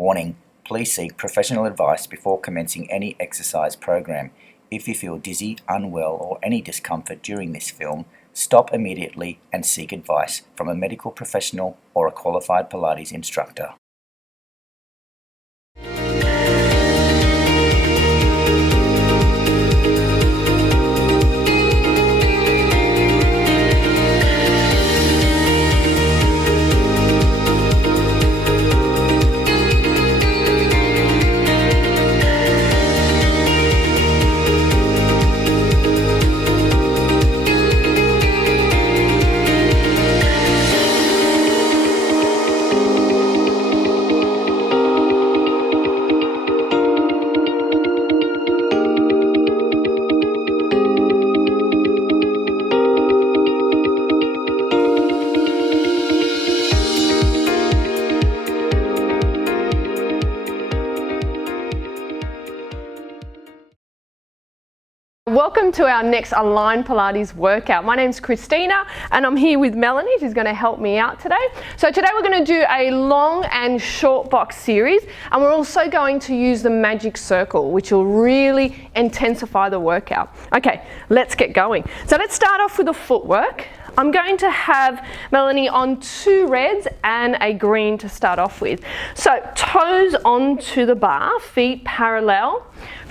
Warning: please seek professional advice before commencing any exercise program. If you feel dizzy, unwell, or any discomfort during this film, stop immediately and seek advice from a medical professional or a qualified Pilates instructor. Welcome to our next Aligned Pilates workout. My name's Christina and I'm here with Melanie, who's going to help me out today. So today we're going to do a long and short box series, and we're also going to use the magic circle, which will really intensify the workout. Okay, let's get going. So let's start off with the footwork. I'm going to have Melanie on 2 reds and a green to start off with. So toes onto the bar, feet parallel,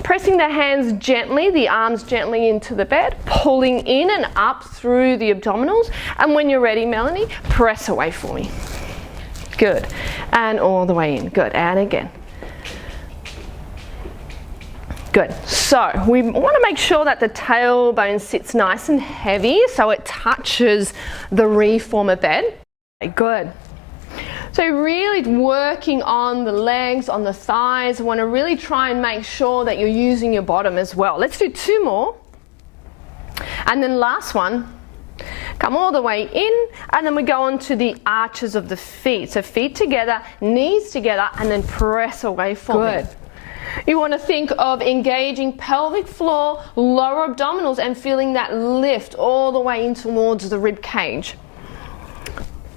pressing the hands gently, the arms gently into the bed, pulling in and up through the abdominals. And when you're ready, Melanie, press away for me. Good. And all the way in. Good. And again. Good. So we want to make sure that the tailbone sits nice and heavy so it touches the reformer bed. Good. So really working on the legs, on the thighs. I want to really try and make sure that you're using your bottom as well. Let's do 2 more. And then last one. Come all the way in, and then we go on to the arches of the feet. So feet together, knees together, and then press away for me. Good. You want to think of engaging pelvic floor, lower abdominals, and feeling that lift all the way in towards the rib cage.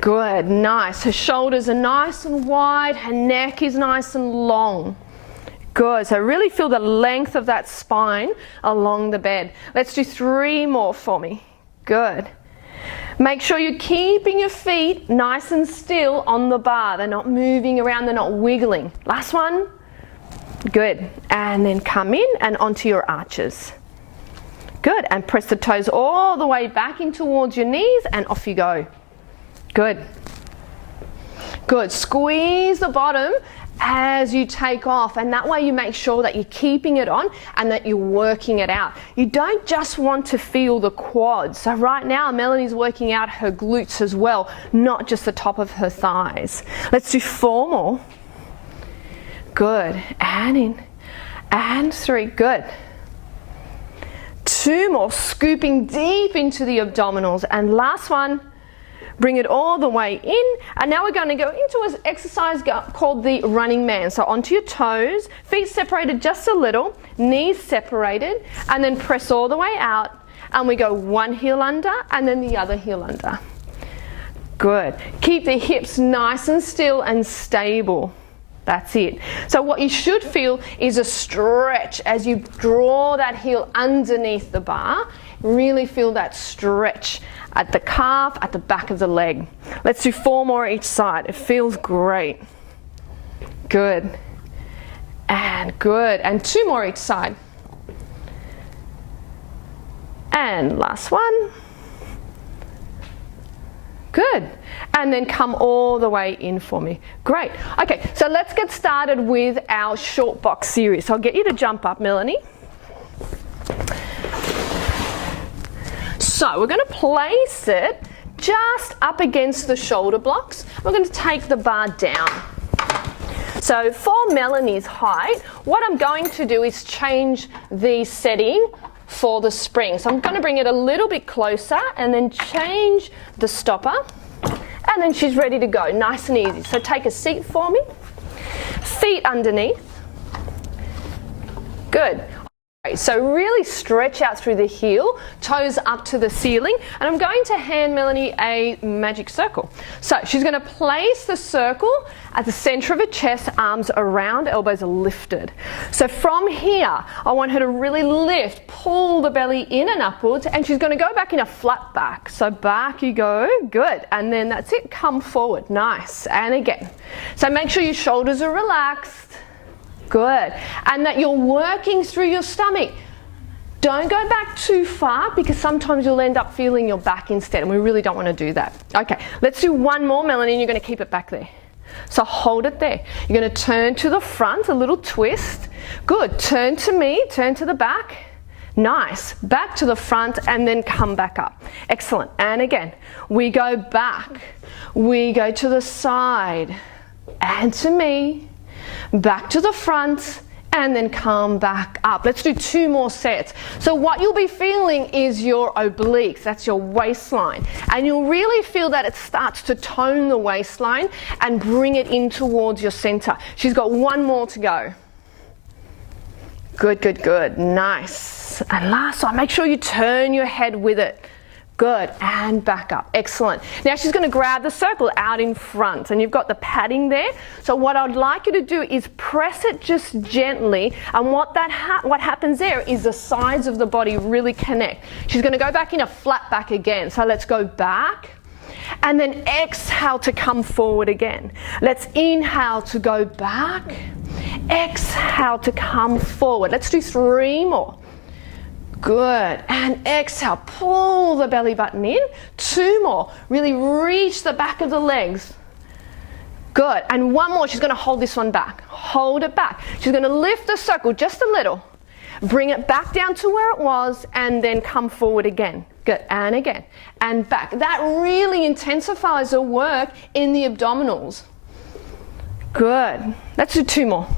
Good, nice. Her shoulders are nice and wide, her neck is nice and long. Good, so really feel the length of that spine along the bed. Let's do 3 more for me. Good. Make sure you're keeping your feet nice and still on the bar. They're not moving around, they're not wiggling. Last one. Good, and then come in and onto your arches. Good, and press the toes all the way back in towards your knees and off you go. Good. Good, squeeze the bottom as you take off, and that way you make sure that you're keeping it on and that you're working it out. You don't just want to feel the quads. So right now Melanie's working out her glutes as well, not just the top of her thighs. Let's do 4 more. Good, and in, and 3, good. 2 more, scooping deep into the abdominals, and last one, bring it all the way in, and now we're going to go into an exercise called the running man. So onto your toes, feet separated just a little, knees separated, and then press all the way out, and we go 1 heel under, and then the other heel under. Good, keep the hips nice and still and stable. That's it. So what you should feel is a stretch as you draw that heel underneath the bar. Really feel that stretch at the calf, at the back of the leg. Let's do 4 more each side. It feels great. Good. And good. And 2 more each side. And last one. Good. And then come all the way in for me. Great. Okay, so let's get started with our short box series. So I'll get you to jump up, Melanie. So we're going to place it just up against the shoulder blocks. We're going to take the bar down. So for Melanie's height, what I'm going to do is change the setting for the spring. So I'm going to bring it a little bit closer and then change the stopper. And then she's ready to go, nice and easy. So take a seat for me, feet underneath. Good. So really stretch out through the heel, toes up to the ceiling, and I'm going to hand Melanie a magic circle. So she's going to place the circle at the center of her chest, arms around, elbows are lifted. So from here, I want her to really lift, pull the belly in and upwards, and she's going to go back in a flat back. So back you go, good, and then that's it, come forward, nice, and again. So make sure your shoulders are relaxed. Good, and that you're working through your stomach. Don't go back too far because sometimes you'll end up feeling your back instead, and we really don't want to do that. Okay, let's do one more, Melanie, and you're going to keep it back there. So hold it there. You're going to turn to the front, a little twist. Good, turn to me, turn to the back. Nice, back to the front and then come back up. Excellent, and again, we go back. We go to the side and to me. Back to the front and then come back up. Let's do 2 more sets. So what you'll be feeling is your obliques, that's your waistline, and you'll really feel that it starts to tone the waistline and bring it in towards your center. She's got 1 more to go. Good, good, good, nice. And last one, make sure you turn your head with it. Good, and back up, excellent. Now she's going to grab the circle out in front, and you've got the padding there. So what I'd like you to do is press it just gently, and what happens there is the sides of the body really connect. She's going to go back in a flat back again. So let's go back, and then exhale to come forward again. Let's inhale to go back, exhale to come forward. Let's do 3 more. Good, and exhale, pull the belly button in. 2 more, really reach the back of the legs. Good, and 1 more, she's going to hold this one back. Hold it back. She's going to lift the circle just a little, bring it back down to where it was, and then come forward again. Good, and again, and back. That really intensifies the work in the abdominals. Good, let's do 2 more.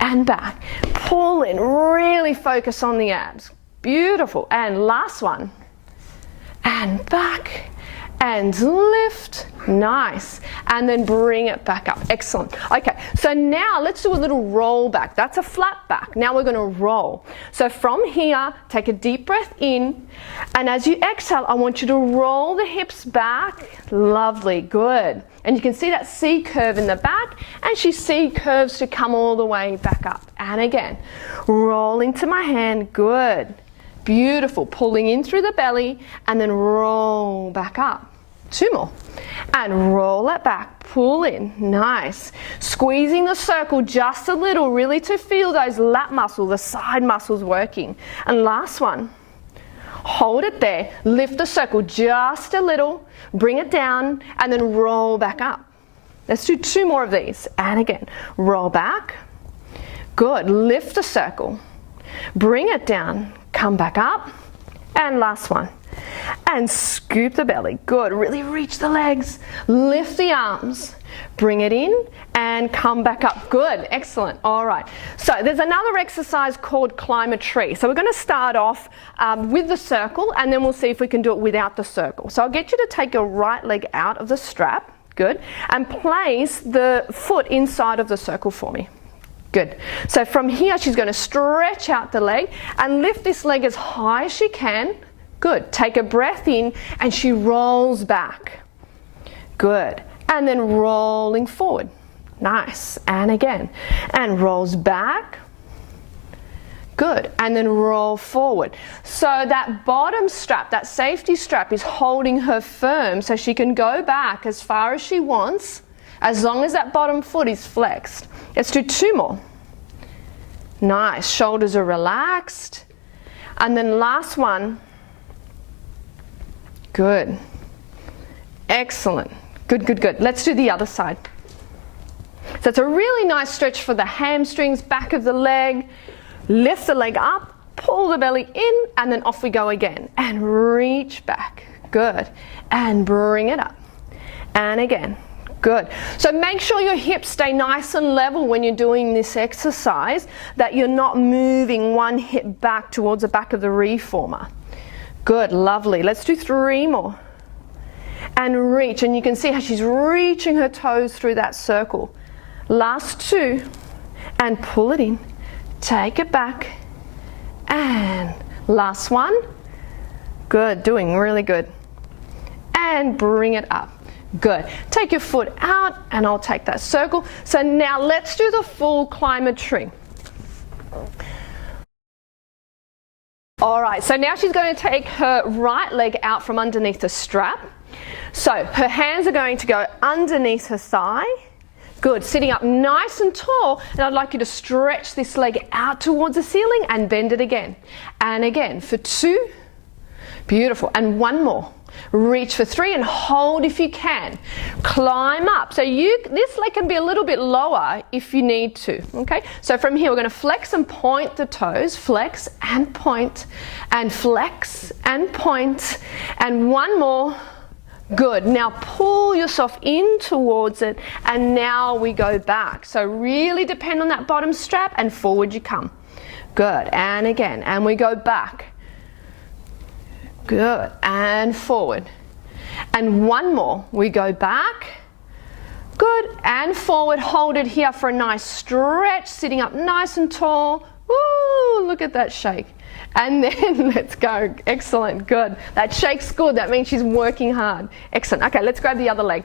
And back, pull in, really focus on the abs. Beautiful, and last one. And back, and lift, nice. And then bring it back up, excellent. Okay, so now let's do a little roll back. That's a flat back. Now we're gonna roll. So from here, take a deep breath in, and as you exhale, I want you to roll the hips back. Lovely, good. And you can see that C curve in the back, and she C curves to come all the way back up. And again, roll into my hand, good. Beautiful, pulling in through the belly, and then roll back up. 2 more. And roll it back, pull in, nice. Squeezing the circle just a little, really to feel those lat muscles, the side muscles working. And last one. Hold it there, lift the circle just a little, bring it down, and then roll back up. Let's do 2 more of these. And again, roll back. Good, lift the circle, bring it down, come back up, and last one. And scoop the belly, good, really reach the legs, lift the arms, bring it in, and come back up, good, excellent, all right. So there's another exercise called climb a tree. So we're gonna start off with the circle, and then we'll see if we can do it without the circle. So I'll get you to take your right leg out of the strap, good, and place the foot inside of the circle for me. Good. So from here, she's going to stretch out the leg and lift this leg as high as she can. Good. Take a breath in, and she rolls back. Good. And then rolling forward. Nice. And again. And rolls back. Good. And then roll forward. So that bottom strap, that safety strap, is holding her firm so she can go back as far as she wants, as long as that bottom foot is flexed. Let's do 2 more. Nice, shoulders are relaxed. And then last one. Good. Excellent. Good, good, good. Let's do the other side. So it's a really nice stretch for the hamstrings, back of the leg. Lift the leg up, pull the belly in, and then off we go again. And reach back. Good. And bring it up. And again. Good. So make sure your hips stay nice and level when you're doing this exercise, that you're not moving one hip back towards the back of the reformer. Good, lovely. Let's do 3 more. And reach, and you can see how she's reaching her toes through that circle. Last 2, and pull it in, take it back, and last one. Good, doing really good. And bring it up. Good. Take your foot out and I'll take that circle. So now let's do the full climber tree. All right, so now she's going to take her right leg out from underneath the strap. So her hands are going to go underneath her thigh. Good, sitting up nice and tall, and I'd like you to stretch this leg out towards the ceiling and bend it again. And again for 2. Beautiful, and 1 more. Reach for 3 and hold if you can. Climb up. So this leg can be a little bit lower if you need to, okay? So from here we're going to flex and point the toes, flex and point, and flex and point, and 1 more. Good. Now pull yourself in towards it, and now we go back. So really depend on that bottom strap, and forward you come. Good. And again, and we go back. Good. And forward. And 1 more. We go back. Good. And forward. Hold it here for a nice stretch, sitting up nice and tall. Woo! Look at that shake. And then let's go. Excellent. Good. That shake's good. That means she's working hard. Excellent. Okay, let's grab the other leg.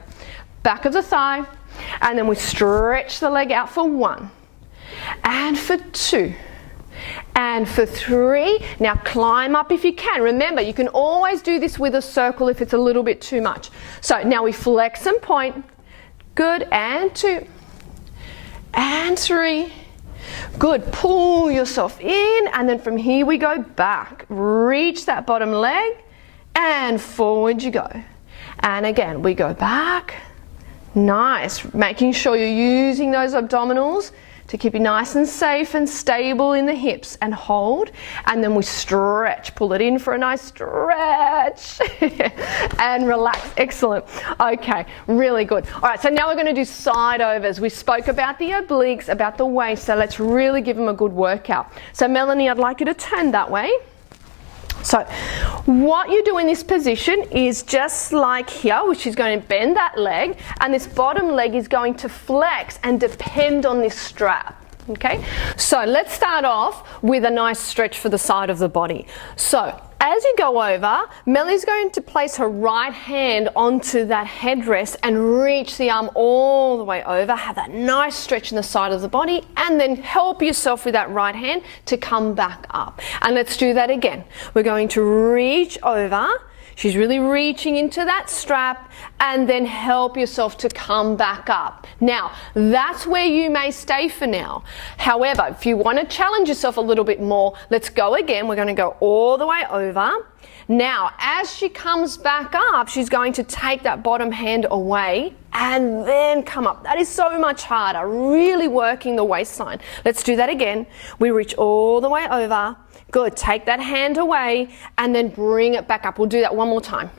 Back of the thigh. And then we stretch the leg out for 1. And for 2. And for 3. Now climb up if you can. Remember, you can always do this with a circle if it's a little bit too much. So now we flex and point. Good. And 2. And 3. Good. Pull yourself in, and then from here we go back. Reach that bottom leg, and forward you go. And again, we go back. Nice. Making sure you're using those abdominals to keep you nice and safe and stable in the hips, and hold, and then we stretch. Pull it in for a nice stretch and relax. Excellent. Okay, really good. All right, so now we're going to do side overs. We spoke about the obliques, about the waist, so let's really give them a good workout. So Melanie, I'd like you to turn that way. So what you do in this position is just like here, which is going to bend that leg, and this bottom leg is going to flex and depend on this strap. Okay, so let's start off with a nice stretch for the side of the body. So as you go over, Melly's going to place her right hand onto that headrest and reach the arm all the way over. Have that nice stretch in the side of the body, and then help yourself with that right hand to come back up. And let's do that again. We're going to reach over. She's really reaching into that strap, and then help yourself to come back up. Now, that's where you may stay for now. However, if you want to challenge yourself a little bit more, let's go again. We're going to go all the way over. Now, as she comes back up, she's going to take that bottom hand away and then come up. That is so much harder, really working the waistline. Let's do that again. We reach all the way over. Good. Take that hand away and then bring it back up. We'll do that 1 more time.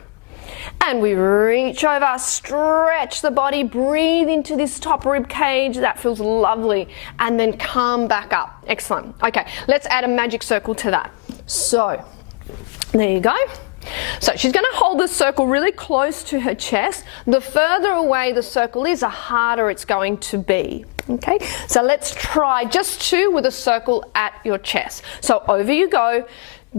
And we reach over, stretch the body, breathe into this top rib cage. That feels lovely. And then come back up. Excellent. Okay, let's add a magic circle to that. So, there you go. So she's going to hold the circle really close to her chest. The further away the circle is, the harder it's going to be. Okay, so let's try just 2 with a circle at your chest. So over you go,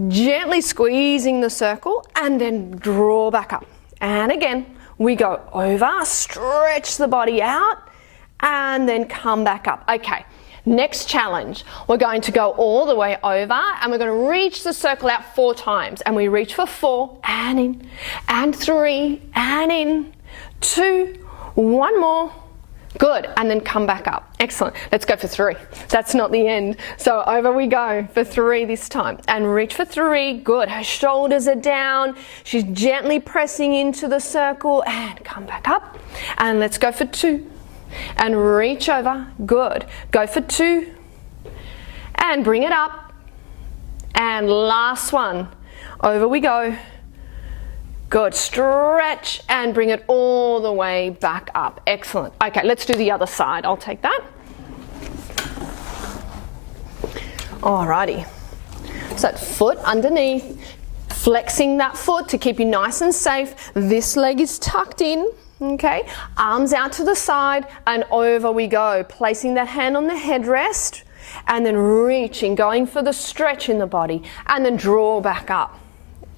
gently squeezing the circle, and then draw back up. And again, we go over, stretch the body out, and then come back up. Okay. Next challenge, we're going to go all the way over, and we're going to reach the circle out 4 times, and we reach for 4 and in, and 3 and in, 2, 1 more. Good, and then come back up. Excellent. Let's go for 3. That's not the end. So over we go for 3 this time, and reach for 3. Good. Her shoulders are down. She's gently pressing into the circle, and come back up. And let's go for 2. And reach over. Good. Go for 2. And bring it up. And last one. Over we go. Good. Stretch and bring it all the way back up. Excellent. Okay, let's do the other side. I'll take that. Alrighty. So that foot underneath, flexing that foot to keep you nice and safe. This leg is tucked in. Okay, arms out to the side and over we go. Placing that hand on the headrest. and then reaching, going for the stretch in the body, and then draw back up.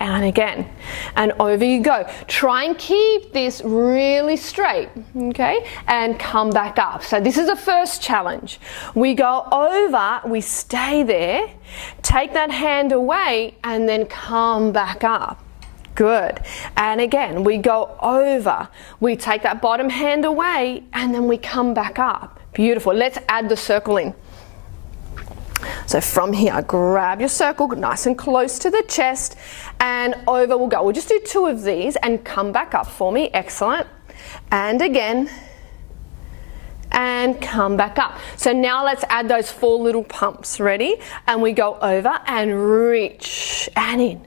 And again, and over you go. Try and keep this really straight, okay? And come back up. So this is the first challenge. We go over, we stay there, take that hand away, and then come back up. Good. And again, we go over, we take that bottom hand away, and then we come back up. Beautiful. Let's add the circle in. So from here, grab your circle nice and close to the chest, and over we'll go. We'll just do 2 of these and come back up for me. Excellent. And again, and come back up. So now let's add those 4 little pumps. Ready? And we go over and reach and in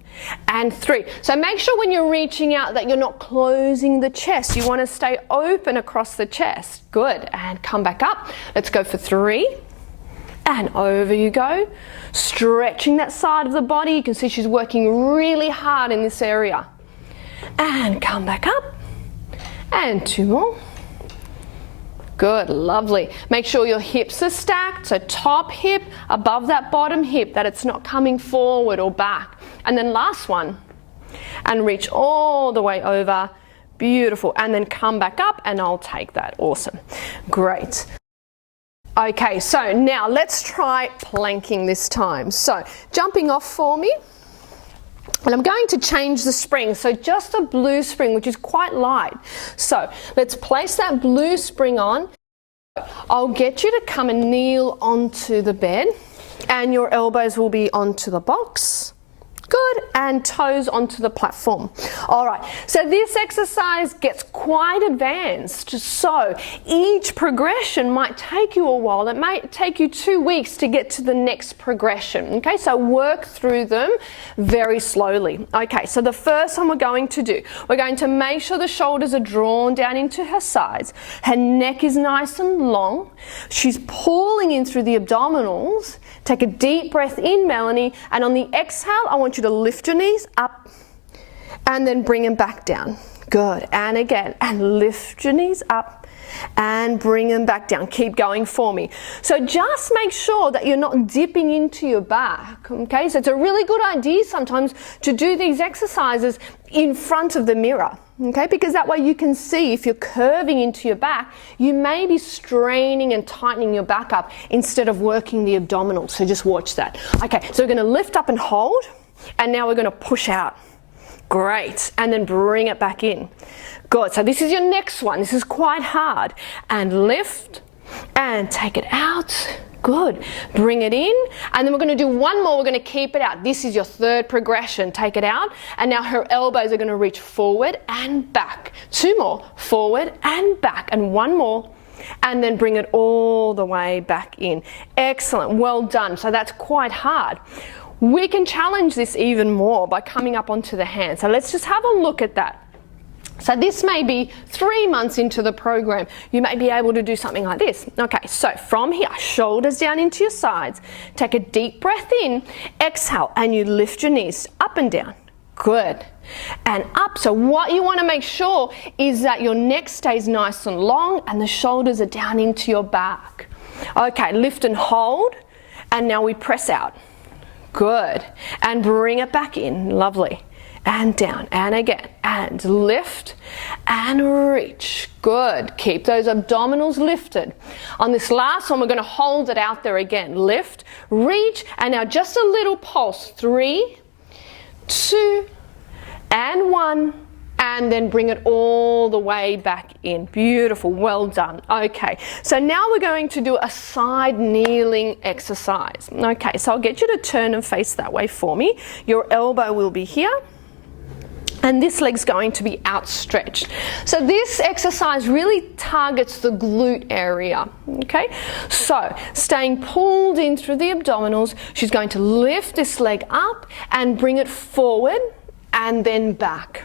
and 3. So make sure when you're reaching out that you're not closing the chest. You want to stay open across the chest. Good. And come back up. Let's go for 3. And over you go, stretching that side of the body. You can see she's working really hard in this area. And come back up, and 2 more. Good, lovely. Make sure your hips are stacked, so top hip above that bottom hip, that it's not coming forward or back. And then last one, and reach all the way over. Beautiful, and then come back up, and I'll take that. Awesome, great. Okay, so now let's try planking this time. So jumping off for me, and I'm going to change the spring. So just a blue spring, which is quite light. So let's place that blue spring on. I'll get you to come and kneel onto the bed, and your elbows will be onto the box. Good, and toes onto the platform. All right, so this exercise gets quite advanced. So each progression might take you a while. It might take you 2 weeks to get to the next progression. Okay, so work through them very slowly. Okay, so the first one we're going to do, we're going to make sure the shoulders are drawn down into her sides. Her neck is nice and long. She's pulling in through the abdominals. Take a deep breath in, Melanie, and on the exhale, I want you to lift your knees up and then bring them back down. Good, and again, and lift your knees up and bring them back down. Keep going for me. So just make sure that you're not dipping into your back, okay? So it's a really good idea sometimes to do these exercises in front of the mirror. Okay, because that way you can see if you're curving into your back, you may be straining and tightening your back up instead of working the abdominals. So just watch that. Okay, so we're going to lift up and hold, and now we're going to push out. Great, and then bring it back in. Good, so this is your next one. This is quite hard. And lift, and take it out. Good, bring it in, and then we're going to do 1 more. We're going to keep it out. This is your 3rd progression. Take it out, and now her elbows are going to reach forward and back. 2 more, forward and back, and 1 more, and then bring it all the way back in. Excellent, well done. So that's quite hard. We can challenge this even more by coming up onto the hand. So let's just have a look at that. So this may be 3 months into the program. You may be able to do something like this. Okay, so from here, shoulders down into your sides. Take a deep breath in, exhale, and you lift your knees up and down. Good. And up. So what you want to make sure is that your neck stays nice and long and the shoulders are down into your back. Okay, lift and hold. And now we press out. Good. And bring it back in. Lovely. And down, and again, and lift, and reach. Good, keep those abdominals lifted. On this last one, we're going to hold it out there again. Lift, reach, and now just a little pulse. 3, 2, and 1, and then bring it all the way back in. Beautiful, well done. Okay, so now we're going to do a side kneeling exercise. Okay, so I'll get you to turn and face that way for me. Your elbow will be here. And this leg's going to be outstretched. So this exercise really targets the glute area, okay? So staying pulled in through the abdominals, she's going to lift this leg up and bring it forward and then back.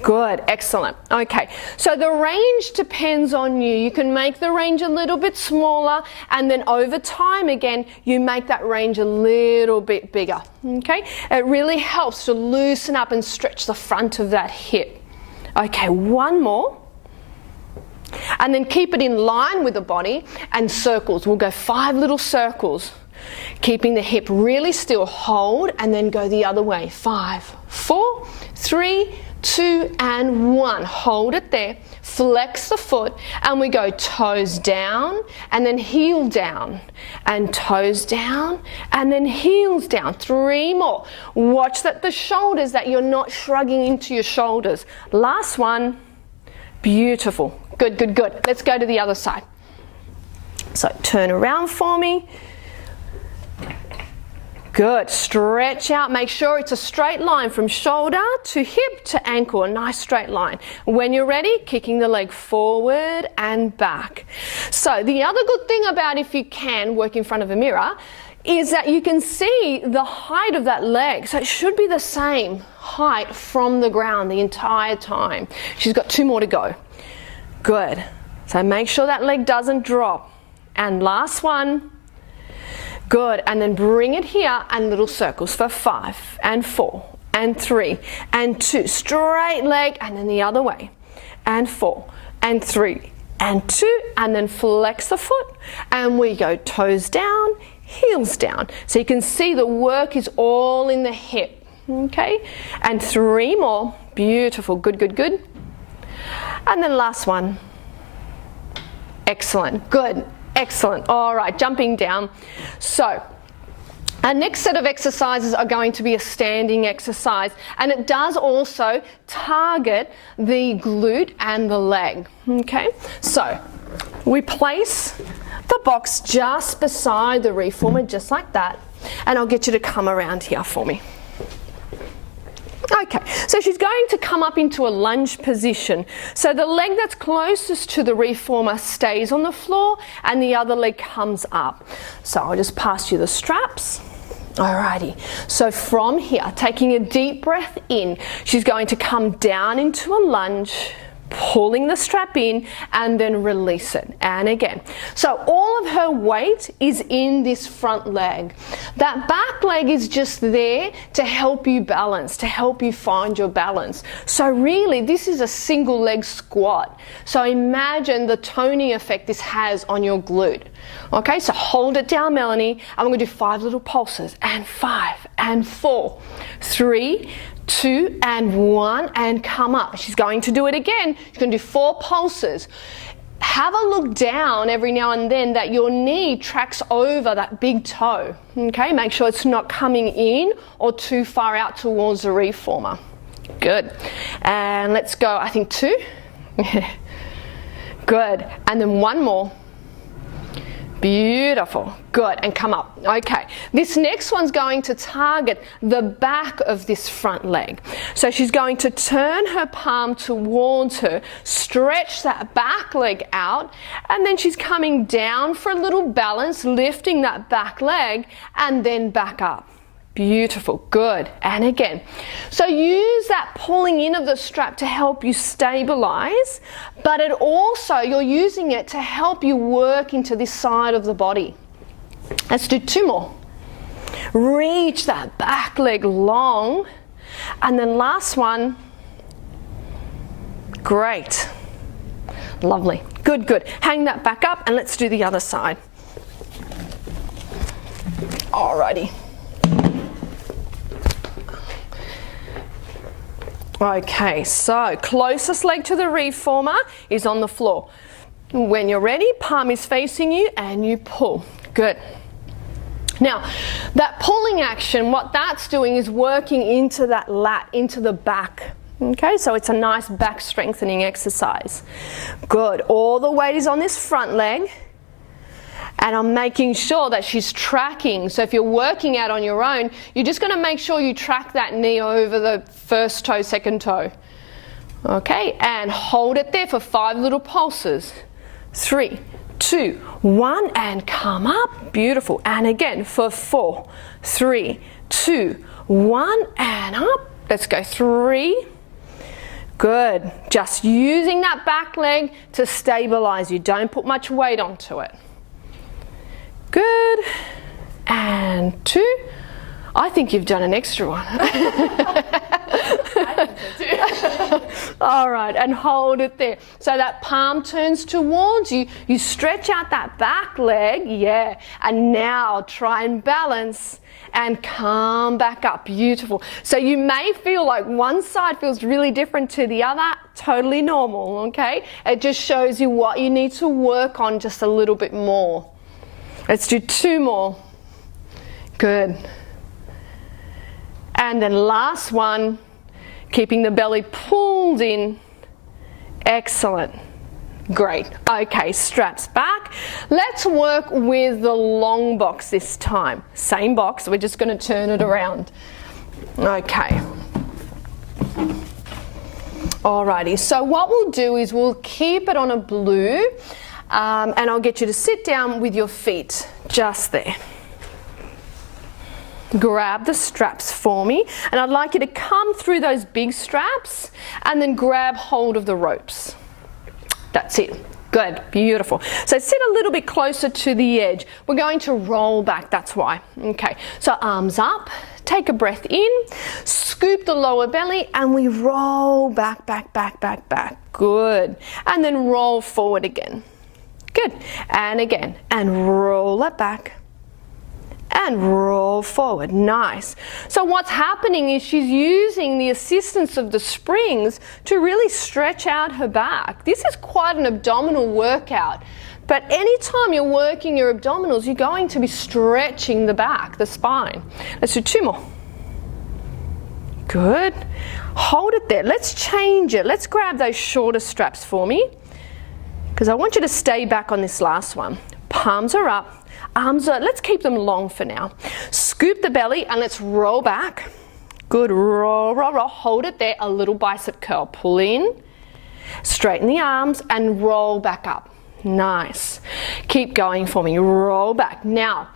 Good, excellent. Okay, so the range depends on you. You can make the range a little bit smaller, and then over time again, you make that range a little bit bigger, okay? It really helps to loosen up and stretch the front of that hip. Okay, 1 more. And then keep it in line with the body and circles. We'll go 5 little circles. Keeping the hip really still, hold, and then go the other way. 5, 4, 3, 2, and 1. Hold it there. Flex the foot, and we go toes down, and then heel down, and toes down, and then heels down. 3 more. Watch that the shoulders, that you're not shrugging into your shoulders. Last one. Beautiful. Good, good, good. Let's go to the other side. So turn around for me. Good. Stretch out. Make sure it's a straight line from shoulder to hip to ankle. A nice straight line. When you're ready, kicking the leg forward and back. So the other good thing about, if you can, work in front of a mirror, is that you can see the height of that leg. So it should be the same height from the ground the entire time. She's got 2 more to go. Good. So make sure that leg doesn't drop. And last one. Good, and then bring it here and little circles for 5 and 4 and 3 and 2. Straight leg, and then the other way. And 4 and 3 and 2, and then flex the foot. And we go toes down, heels down. So you can see the work is all in the hip. Okay, and 3 more. Beautiful, good, good, good. And then last one. Excellent, good. Excellent. All right, jumping down. So our next set of exercises are going to be a standing exercise, and it does also target the glute and the leg. Okay, so we place the box just beside the reformer, just like that, and I'll get you to come around here for me. Okay, so she's going to come up into a lunge position. So the leg that's closest to the reformer stays on the floor, and the other leg comes up. So I'll just pass you the straps. Alrighty, so from here, taking a deep breath in, she's going to come down into a lunge, pulling the strap in, and then release it. And again. So all of her weight is in this front leg. That back leg is just there to help you balance, to help you find your balance. So really, this is a single leg squat. So imagine the toning effect this has on your glute. Okay, so hold it down, Melanie. I'm going to do 5 little pulses, and 5 and 4, 3, 2 and 1, and come up. She's going to do it again. She's going to do 4 pulses. Have a look down every now and then that your knee tracks over that big toe. Okay, make sure it's not coming in or too far out towards the reformer. Good. And let's go, I think 2. Good. And then 1 more. Beautiful. Good. And come up. Okay. This next one's going to target the back of this front leg. So she's going to turn her palm towards her, stretch that back leg out, and then she's coming down for a little balance, lifting that back leg, and then back up. Beautiful. Good. And again. So use that pulling in of the strap to help you stabilize, but it also, you're using it to help you work into this side of the body. Let's do 2 more. Reach that back leg long, and then last one. Great. Lovely. Good, good. Hang that back up, and let's do the other side. Alrighty. Okay, so closest leg to the reformer is on the floor. When you're ready, palm is facing you and you pull. Good. Now, that pulling action, what that's doing is working into that lat, into the back. Okay, so it's a nice back strengthening exercise. Good. All the weight is on this front leg. And I'm making sure that she's tracking. So if you're working out on your own, you're just going to make sure you track that knee over the first toe, second toe. Okay, and hold it there for 5 little pulses. 3, 2, 1, and come up. Beautiful. And again for 4, 3, 2, 1, and up. Let's go 3. Good. Just using that back leg to stabilize you. Don't put much weight onto it. Good. And 2. I think you've done an extra one. All right, and hold it there. So that palm turns towards you. You stretch out that back leg, yeah. And now try and balance and come back up. Beautiful. So you may feel like one side feels really different to the other. Totally normal, okay? It just shows you what you need to work on just a little bit more. Let's do 2 more. Good. And then last one, keeping the belly pulled in. Excellent. Great. Okay, straps back. Let's work with the long box this time. Same box, we're just going to turn it around. Okay. Alrighty, so what we'll do is we'll keep it on a blue, and I'll get you to sit down with your feet just there. Grab the straps for me, and I'd like you to come through those big straps and then grab hold of the ropes. That's it. Good. Beautiful. So sit a little bit closer to the edge. We're going to roll back, that's why. Okay, so arms up, take a breath in, scoop the lower belly, and we roll back, back, back, back, back. Good. And then roll forward again. Good. And again, and roll it back. And roll forward. Nice. So what's happening is she's using the assistance of the springs to really stretch out her back. This is quite an abdominal workout, but anytime you're working your abdominals, you're going to be stretching the back, the spine. Let's do 2 more. Good. Hold it there. Let's change it. Let's grab those shorter straps for me, because I want you to stay back on this last one. Palms are up. Arms are, let's keep them long for now. Scoop the belly and let's roll back. Good, roll, roll, roll. Hold it there, a little bicep curl. Pull in, straighten the arms and roll back up. Nice. Keep going for me, roll back. Now,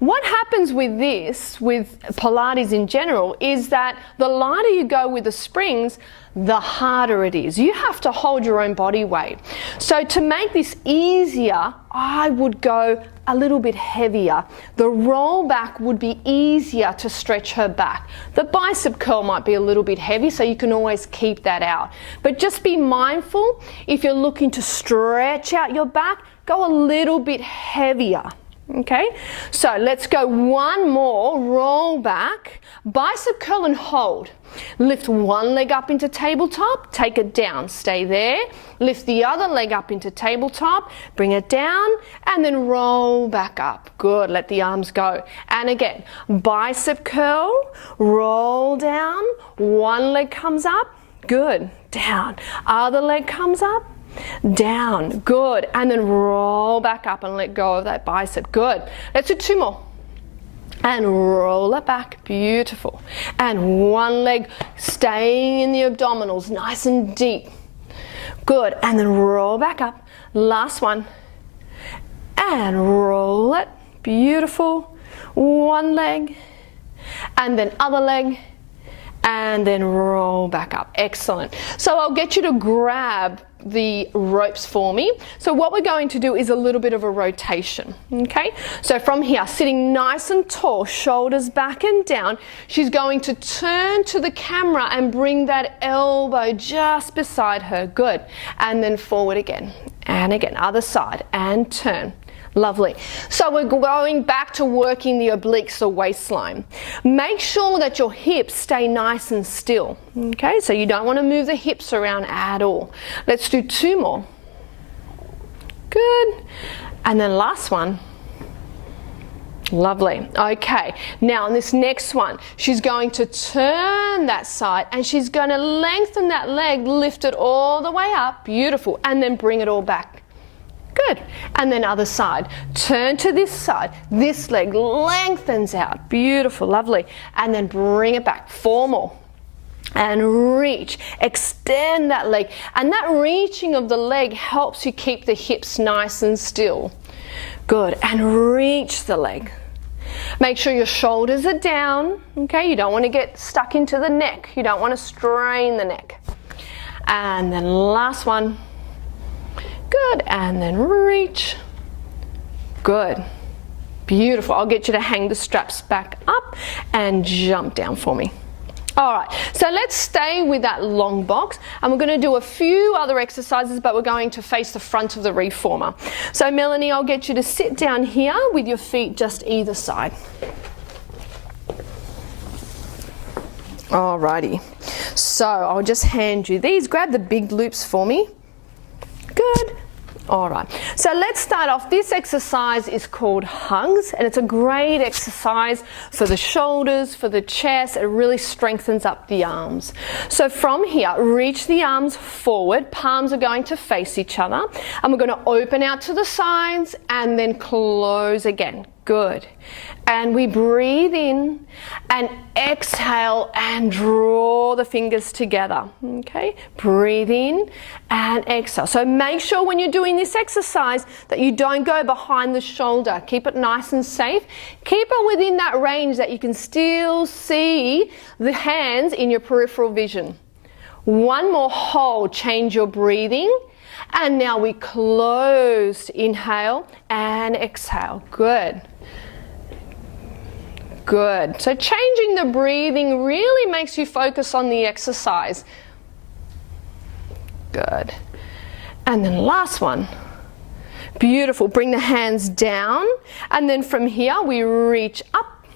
what happens with this, with Pilates in general, is that the lighter you go with the springs, the harder it is. You have to hold your own body weight. So to make this easier, I would go a little bit heavier. The roll back would be easier to stretch her back. The bicep curl might be a little bit heavy, so you can always keep that out. But just be mindful, if you're looking to stretch out your back, go a little bit heavier. Okay, so let's go 1 more, roll back, bicep curl and hold. Lift one leg up into tabletop, take it down, stay there. Lift the other leg up into tabletop, bring it down, and then roll back up. Good, let the arms go. And again, bicep curl, roll down, one leg comes up, good, down. Other leg comes up, down, good, and then roll back up and let go of that bicep. Good. Let's do 2 more. And roll it back, beautiful. And one leg staying in the abdominals, nice and deep. Good, and then roll back up. Last one. And roll it, beautiful. One leg, and then other leg, and then roll back up. Excellent. So I'll get you to grab the ropes for me. So what we're going to do is a little bit of a rotation, okay? So from here, sitting nice and tall, shoulders back and down, she's going to turn to the camera and bring that elbow just beside her. Good. And then forward again, and again, other side, and turn. Lovely. So we're going back to working the obliques, the waistline. Make sure that your hips stay nice and still. Okay, so you don't want to move the hips around at all. Let's do 2 more. Good. And then last one. Lovely. Okay, now on this next one, she's going to turn that side and she's going to lengthen that leg, lift it all the way up. Beautiful. And then bring it all back. Good. And then other side. Turn to this side. This leg lengthens out. Beautiful. Lovely. And then bring it back. 4 more. And reach. Extend that leg. And that reaching of the leg helps you keep the hips nice and still. Good. And reach the leg. Make sure your shoulders are down. Okay. You don't want to get stuck into the neck. You don't want to strain the neck. And then last one. Good, and then reach. Good, beautiful. I'll get you to hang the straps back up and jump down for me. All right, so let's stay with that long box, and we're going to do a few other exercises, but we're going to face the front of the reformer. So Melanie, I'll get you to sit down here with your feet just either side. Alrighty, so I'll just hand you these. Grab the big loops for me. Good. All right, so let's start off. This exercise is called hugs, and it's a great exercise for the shoulders, for the chest. It really strengthens up the arms. So from here, reach the arms forward. Palms are going to face each other, and we're going to open out to the sides and then close again. Good. And we breathe in and exhale and draw the fingers together. Okay, breathe in and exhale. So make sure when you're doing this exercise that you don't go behind the shoulder. Keep it nice and safe. Keep it within that range that you can still see the hands in your peripheral vision. One more hold, change your breathing. And now we close, inhale and exhale. Good. Good. So changing the breathing really makes you focus on the exercise. Good. And then last one. Beautiful. Bring the hands down, and then from here we reach up.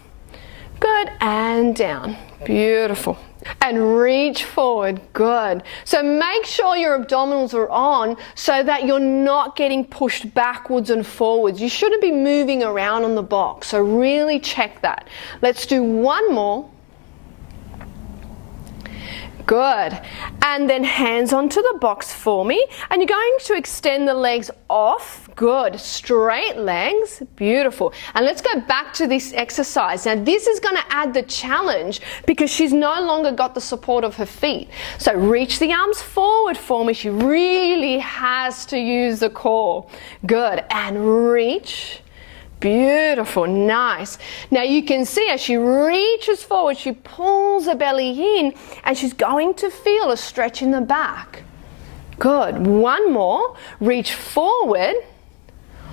Good. And down. Beautiful. And reach forward. Good. So make sure your abdominals are on so that you're not getting pushed backwards and forwards. You shouldn't be moving around on the box. So really check that. Let's do one more. Good. And then hands onto the box for me. And you're going to extend the legs off. Good. Straight legs. Beautiful. And let's go back to this exercise. Now this is going to add the challenge because she's no longer got the support of her feet. So reach the arms forward for me. She really has to use the core. Good. And reach. Beautiful, nice. Now you can see as she reaches forward, she pulls the belly in, and she's going to feel a stretch in the back. Good. One more. Reach forward.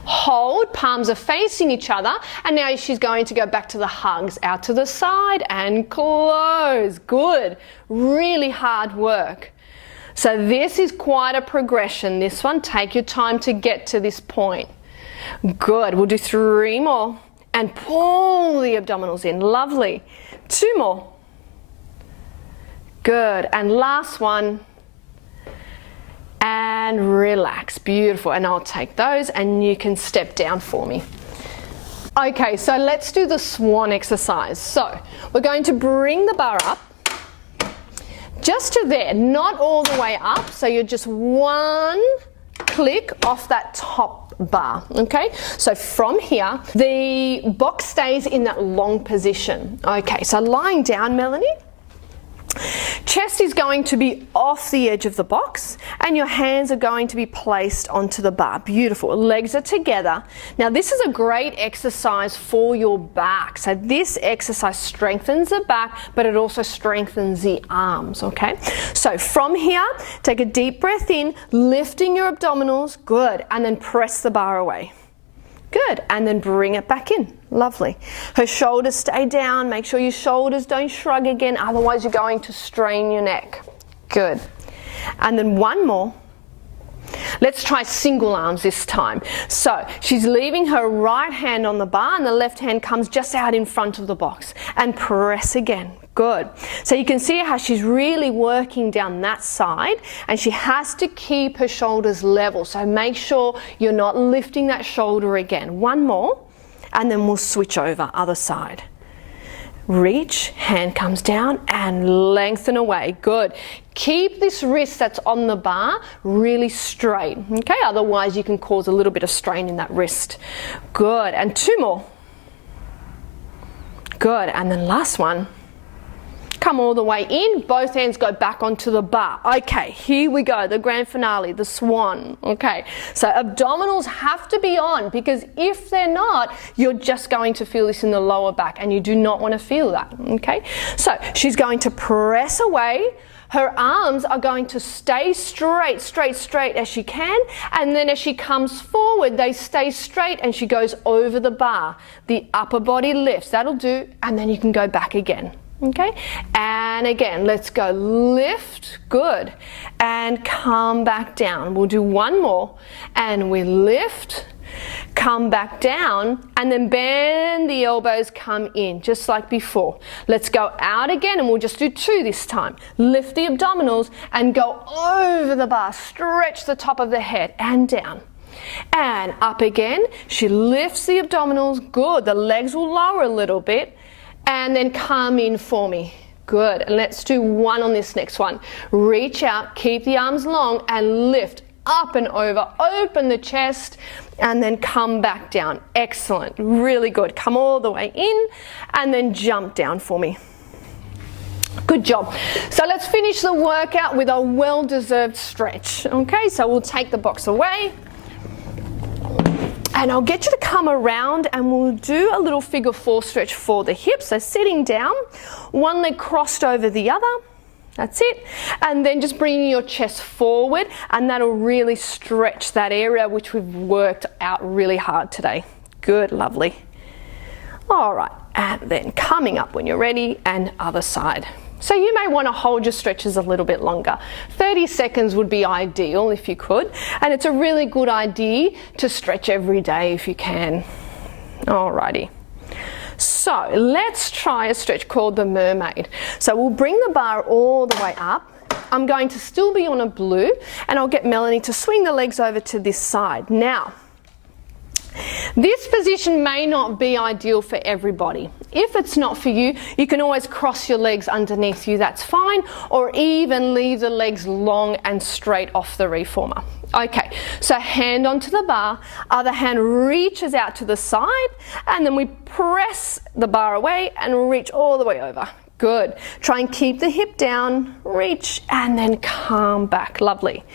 Hold. Palms are facing each other. And now she's going to go back to the hugs. Out to the side and close. Good. Really hard work. So this is quite a progression. This one, take your time to get to this point. Good. We'll do 3 more and pull the abdominals in. Lovely. 2 more. Good. And last one. And relax. Beautiful. And I'll take those and you can step down for me. Okay, so let's do the swan exercise. So we're going to bring the bar up just to there, not all the way up. So you're just one click off that top bar. Okay, so from here the box stays in that long position. Okay, so lying down, Melanie, chest is going to be off the edge of the box and your hands are going to be placed onto the bar. Beautiful. Legs are together. Now this is a great exercise for your back. So this exercise strengthens the back, but it also strengthens the arms. Okay, so from here, take a deep breath in, lifting your abdominals. Good. And then press the bar away. Good. And then bring it back in. Lovely. Her shoulders stay down. Make sure your shoulders don't shrug again, otherwise you're going to strain your neck. Good. And then one more. Let's try single arms this time. So she's leaving her right hand on the bar and the left hand comes just out in front of the box. And press again. Good. So you can see how she's really working down that side and she has to keep her shoulders level. So make sure you're not lifting that shoulder again. One more and then we'll switch over, other side. Reach, hand comes down and lengthen away. Good. Keep this wrist that's on the bar really straight. Okay, otherwise you can cause a little bit of strain in that wrist. Good. And 2 more. Good. And then last one. Come all the way in, both hands go back onto the bar. Okay, here we go, the grand finale, the swan. Okay, so abdominals have to be on because if they're not, you're just going to feel this in the lower back and you do not want to feel that. Okay, so she's going to press away. Her arms are going to stay straight as she can, and then as she comes forward, they stay straight and she goes over the bar. The upper body lifts, that'll do, and then you can go back again. Okay, and again, let's go lift, good, and come back down. We'll do one more, and we lift, come back down, and then bend the elbows, come in, just like before. Let's go out again, and we'll just do 2 this time. Lift the abdominals and go over the bar, stretch the top of the head and down. And up again, she lifts the abdominals, good, the legs will lower a little bit, and then come in for me. Good, and let's do 1 on this next one. Reach out, keep the arms long, and lift up and over, open the chest, and then come back down. Excellent, really good. Come all the way in, and then jump down for me. Good job. So let's finish the workout with a well-deserved stretch. Okay, so we'll take the box away. And I'll get you to come around and we'll do a little figure 4 stretch for the hips. So sitting down, one leg crossed over the other. That's it. And then just bringing your chest forward, and that'll really stretch that area which we've worked out really hard today. Good, lovely. All right, and then coming up when you're ready, and other side. So you may want to hold your stretches a little bit longer. 30 seconds would be ideal if you could, and it's a really good idea to stretch every day if you can. Alrighty. So let's try a stretch called the mermaid. So we'll bring the bar all the way up. I'm going to still be on a blue, and I'll get Melanie to swing the legs over to this side. Now, this position may not be ideal for everybody. If it's not for you, you can always cross your legs underneath you, that's fine, or even leave the legs long and straight off the reformer. Okay, so hand onto the bar, other hand reaches out to the side, and then we press the bar away and reach all the way over. Good. Try and keep the hip down, reach, and then come back. Lovely.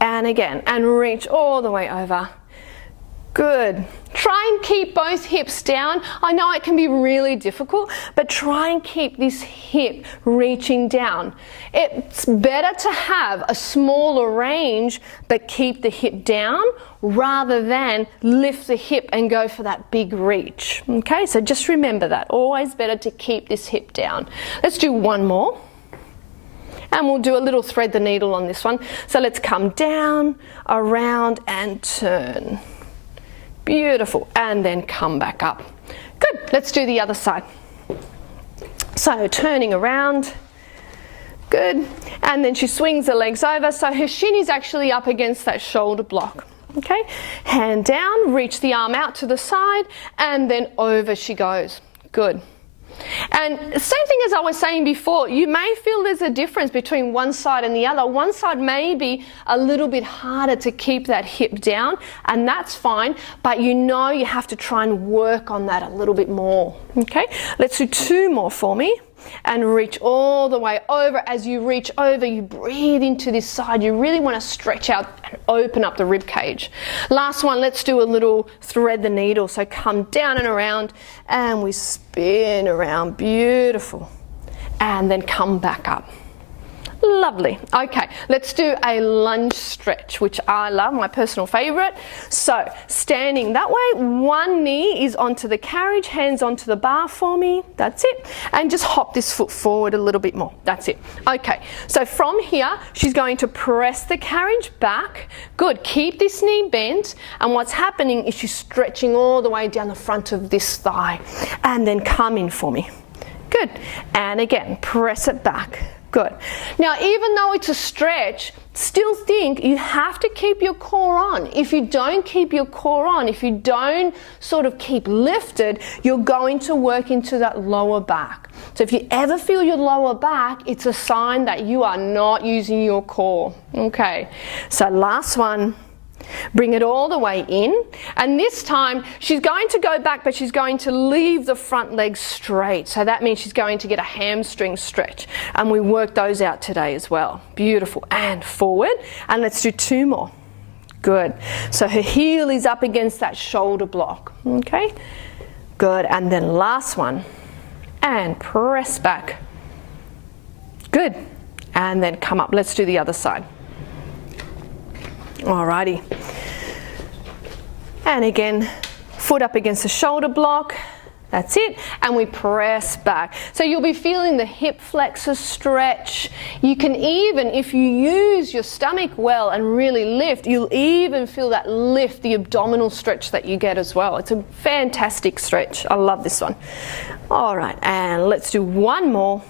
And again, and reach all the way over. Good. Try and keep both hips down. I know it can be really difficult, but try and keep this hip reaching down. It's better to have a smaller range, but keep the hip down rather than lift the hip and go for that big reach. Okay, so just remember that. Always better to keep this hip down. Let's do one more. And we'll do a little thread the needle on this one. So let's come down, around, and turn. Beautiful, and then come back up. Good, let's do the other side. So turning around, good, and then she swings the legs over, so her shin is actually up against that shoulder block. Okay, hand down, reach the arm out to the side, and then over she goes. Good. And same thing as I was saying before, you may feel there's a difference between one side and the other. One side may be a little bit harder to keep that hip down, and that's fine, but you know you have to try and work on that a little bit more. Okay, let's do 2 more for me. And reach all the way over. As you reach over, you breathe into this side. You really want to stretch out and open up the rib cage. Last one, let's do a little thread the needle. So come down and around, and we spin around. Beautiful. And then come back up. Lovely. Okay, let's do a lunge stretch, which I love, my personal favorite. So standing that way, one knee is onto the carriage, hands onto the bar for me. That's it. And just hop this foot forward a little bit more. That's it. Okay, so from here, she's going to press the carriage back. Good. Keep this knee bent. And what's happening is she's stretching all the way down the front of this thigh. And then come in for me. Good. And again, press it back. Good. Now, even though it's a stretch, still think you have to keep your core on. If you don't keep your core on, if you don't sort of keep lifted, you're going to work into that lower back. So if you ever feel your lower back, it's a sign that you are not using your core. Okay. So last one. Bring it all the way in, and this time she's going to go back, but she's going to leave the front leg straight. So that means she's going to get a hamstring stretch, and we worked those out today as well. Beautiful. And forward, and let's do 2 more. Good. So her heel is up against that shoulder block. Okay. Good. And then last one, and press back. Good. And then come up. Let's do the other side. Alrighty. And again, foot up against the shoulder block. That's it, and we press back. So you'll be feeling the hip flexor stretch. You can even, if you use your stomach well and really lift, you'll even feel that lift, the abdominal stretch that you get as well. It's a fantastic stretch. I love this one. All right, and let's do one more.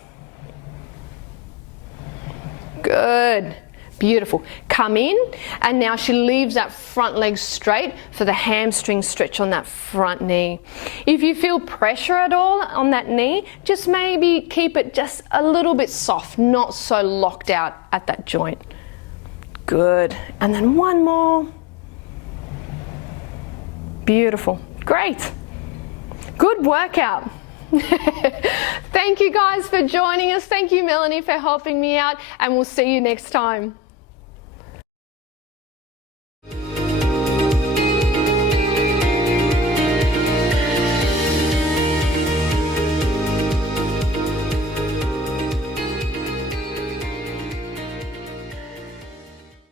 Good. Beautiful. Come in, and now she leaves that front leg straight for the hamstring stretch on that front knee. If you feel pressure at all on that knee, just maybe keep it just a little bit soft, not so locked out at that joint. Good. And then one more. Beautiful. Great. Good workout. Thank you guys for joining us. Thank you, Melanie, for helping me out, and we'll see you next time.